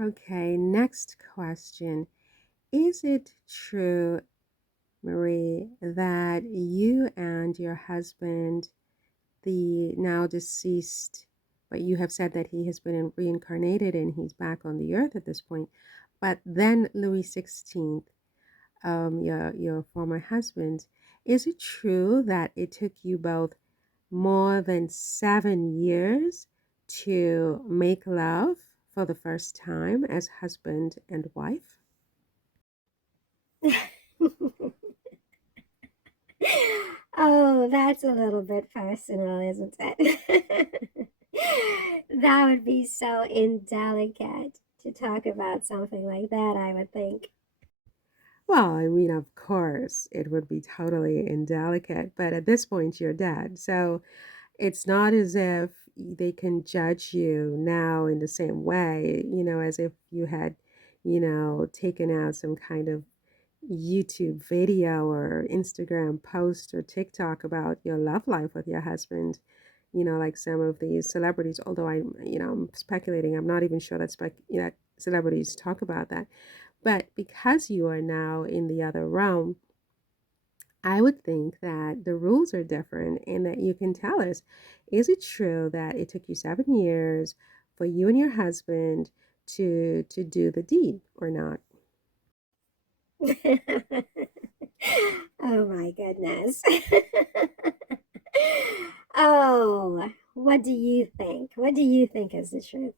Okay, next question. Is it true, Marie, that you and your husband, the now deceased, but you have said that he has been reincarnated and he's back on the earth at this point, but then Louis XVI, your former husband, is it true that it took you both more than 7 years to make love for the first time as husband and wife? Oh, that's a little bit personal, isn't it? That would be so indelicate to talk about something like that, I would think. Well, I mean, of course, it would be totally indelicate, but at this point, you're dead. So it's not as if they can judge you now in the same way, as if you had, taken out some kind of YouTube video or Instagram post or TikTok about your love life with your husband, like some of these celebrities, although I'm speculating, I'm not even sure that celebrities talk about that. But because you are now in the other realm, I would think that the rules are different and that you can tell us, is it true that it took you 7 years for you and your husband to do the deed or not? Oh my goodness. Oh, what do you think? What do you think is the truth?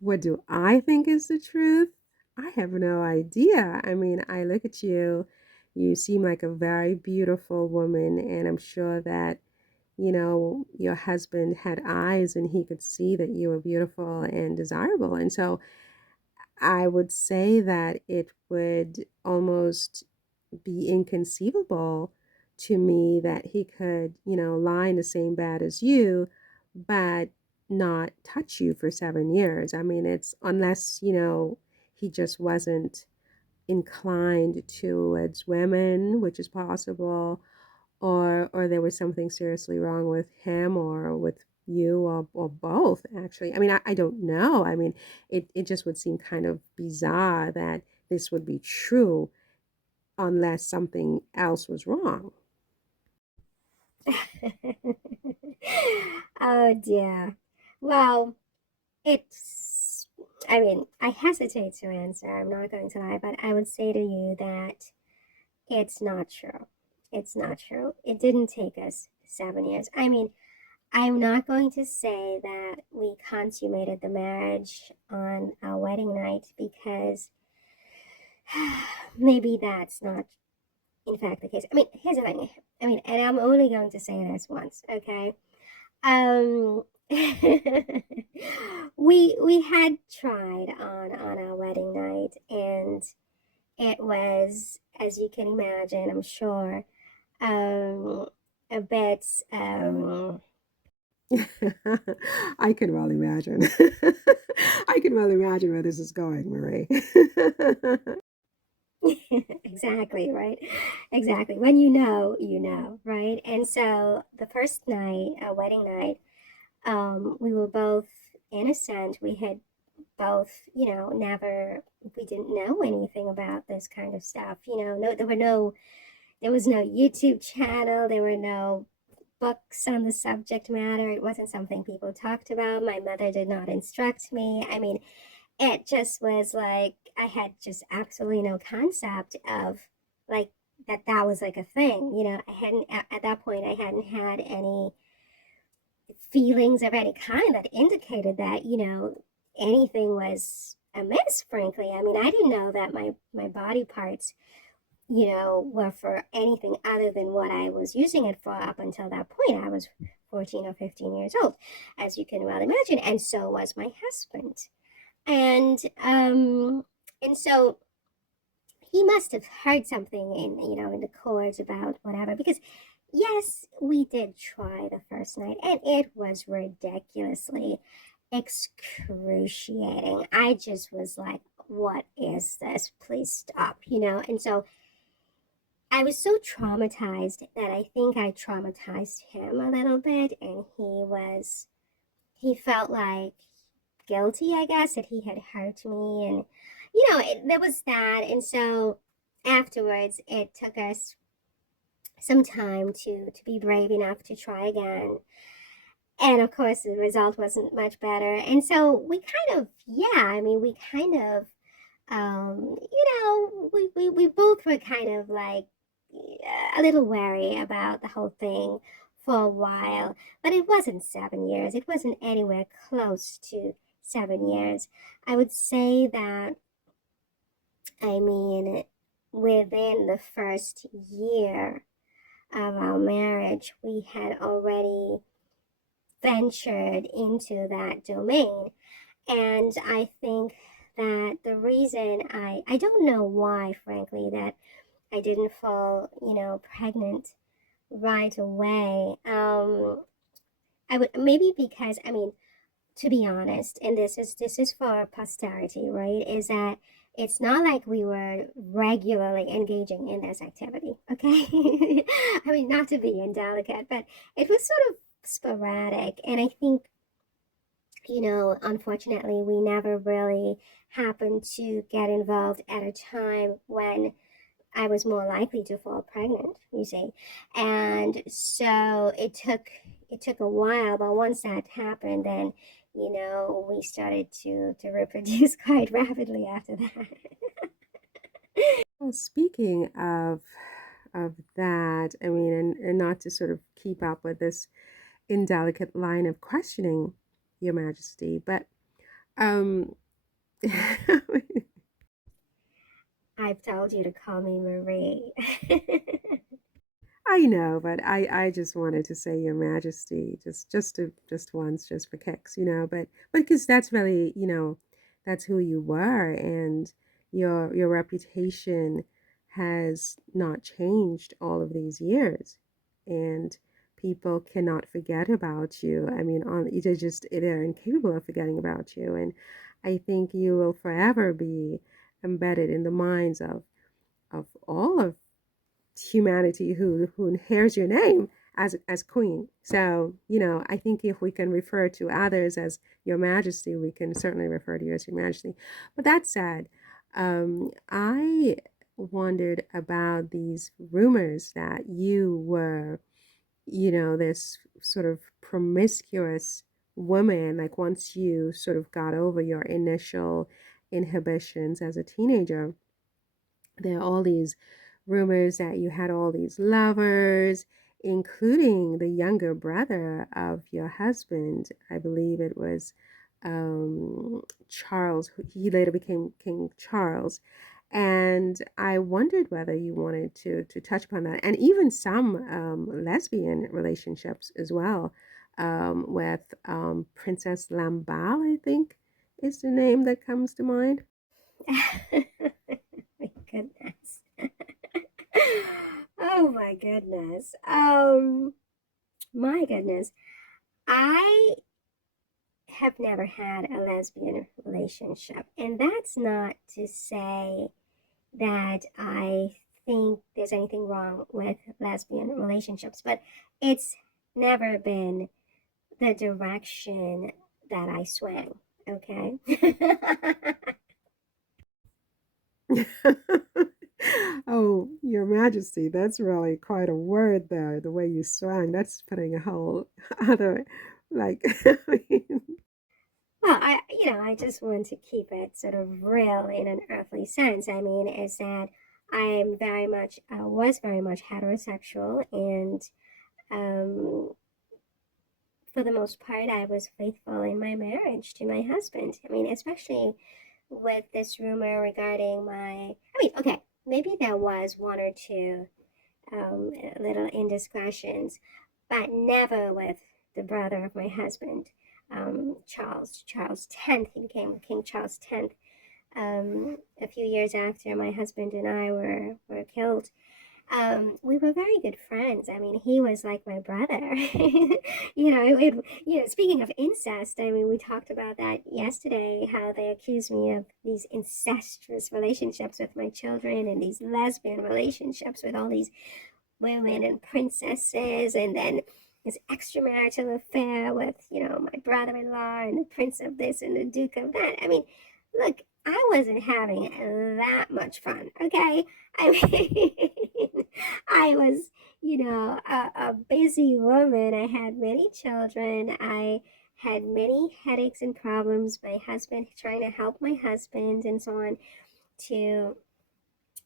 What do I think is the truth? I have no idea. I mean, I look at you, you seem like a very beautiful woman, and I'm sure that, your husband had eyes and he could see that you were beautiful and desirable. And so I would say that it would almost be inconceivable to me that he could, lie in the same bed as you, but not touch you for 7 years. I mean, it's unless, he just wasn't inclined towards women, which is possible, or there was something seriously wrong with him or with you or both actually. I mean, I don't know. I mean, it just would seem kind of bizarre that this would be true unless something else was wrong. Oh dear. Well, it's, I mean, I hesitate to answer. I'm not going to lie, but I would say to you that it's not true. It's not true. It didn't take us 7 years. I mean, I'm not going to say that we consummated the marriage on our wedding night because maybe that's not, in fact, the case. I mean, here's the thing. I mean, and I'm only going to say this once, okay? Um, we had tried on our wedding night, and it was, as you can imagine, I'm sure, um, a bit I can well imagine. I can well imagine where this is going, Marie. exactly, right? Exactly. When you know, right? And so the first night, our wedding night, we were both innocent. We had both, never, we didn't know anything about this kind of stuff. No, there was no YouTube channel. There were no books on the subject matter. It wasn't something people talked about. My mother did not instruct me. I mean, it just was like I had just absolutely no concept of like that was like a thing. I hadn't at that point I hadn't had any feelings of any kind that indicated that, anything was amiss, frankly. I mean, I didn't know that my body parts, were for anything other than what I was using it for up until that point. I was 14 or 15 years old, as you can well imagine, and so was my husband. And and so he must have heard something in the chords about whatever, because yes, we did try the first night and it was ridiculously excruciating. I just was like, what is this? Please stop, And so I was so traumatized that I think I traumatized him a little bit, and he felt like guilty, I guess, that he had hurt me. And, there was that. And so afterwards, it took us some time to be brave enough to try again. And of course, the result wasn't much better. And so we kind of, yeah, I mean, we kind of, we both were kind of like a little wary about the whole thing for a while. But it wasn't 7 years, it wasn't anywhere close to 7 years. I would say that, I mean, within the first year of our marriage, we had already ventured into that domain. And I think that the reason I don't know why, frankly, that I didn't fall, pregnant right away. I would maybe because, I mean, to be honest, and this is for posterity, right? Is that it's not like we were regularly engaging in this activity, okay? I mean, not to be indelicate, but it was sort of sporadic. And I think, unfortunately, we never really happened to get involved at a time when I was more likely to fall pregnant, you see. And so it took a while, but once that happened, then we started to reproduce quite rapidly after that. Well, speaking of that, I mean, and not to sort of keep up with this indelicate line of questioning, Your Majesty, but um, I've told you to call me Marie. I know, but I just wanted to say Your Majesty, just once, just for kicks, but because that's really, that's who you were, and your reputation has not changed all of these years, and people cannot forget about you. I mean, they're incapable of forgetting about you, and I think you will forever be embedded in the minds of all of humanity who inherits your name as queen. So, I think if we can refer to others as Your Majesty, we can certainly refer to you as Your Majesty. But that said, I wondered about these rumors that you were, this sort of promiscuous woman, like once you sort of got over your initial inhibitions as a teenager. There are all these rumors that you had all these lovers, including the younger brother of your husband. I believe it was Charles. He later became King Charles. And I wondered whether you wanted to touch upon that, and even some lesbian relationships as well, with Princess Lamballe, I think is the name that comes to mind. My goodness. Oh my goodness. My goodness. I have never had a lesbian relationship, and that's not to say that I think there's anything wrong with lesbian relationships, but it's never been the direction that I swing, okay? Oh, Your Majesty, that's really quite a word there, the way you swang. That's putting a whole other, like, I mean, Well, I just want to keep it sort of real in an earthly sense. I mean, is that I'm very much, was very much heterosexual, and um, for the most part, I was faithful in my marriage to my husband. I mean, especially with this rumor regarding okay, maybe there was one or two little indiscretions, but never with the brother of my husband, Charles X. He became King Charles X a few years after my husband and I were killed. We were very good friends. I mean, he was like my brother. Speaking of incest, I mean, we talked about that yesterday, how they accused me of these incestuous relationships with my children and these lesbian relationships with all these women and princesses. And then this extramarital affair with, my brother-in-law and the prince of this and the duke of that. I mean, look, I wasn't having that much fun, okay? I mean, I was, a busy woman. I had many children. I had many headaches and problems. My husband, trying to help my husband and so on to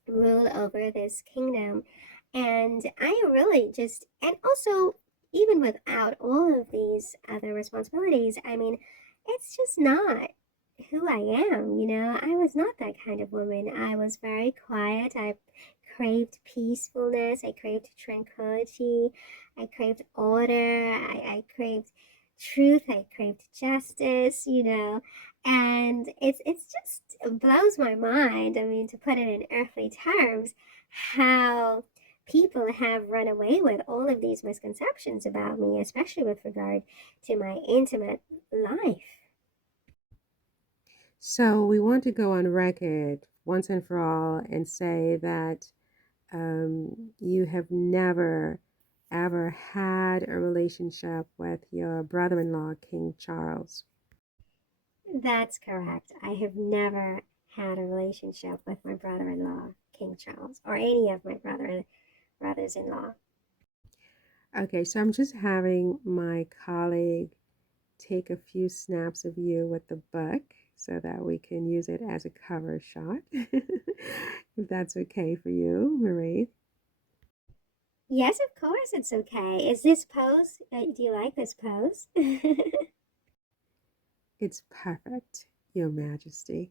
rule over this kingdom. And I really just, and also, even without all of these other responsibilities, I mean, it's just not who I am, I was not that kind of woman. I was very quiet. I craved peacefulness. I craved tranquility. I craved order. I craved truth. I craved justice, and it's just, it blows my mind. I mean, to put it in earthly terms, how people have run away with all of these misconceptions about me, especially with regard to my intimate life. So we want to go on record once and for all and say that you have never ever had a relationship with your brother-in-law, King Charles. That's correct. I have never had a relationship with my brother-in-law, King Charles, or any of my brothers-in-law. Okay, so I'm just having my colleague take a few snaps of you with the book so that we can use it as a cover shot. If that's okay for you, Marie. Yes, of course it's okay. Is this pose? Do you like this pose? It's perfect, Your Majesty.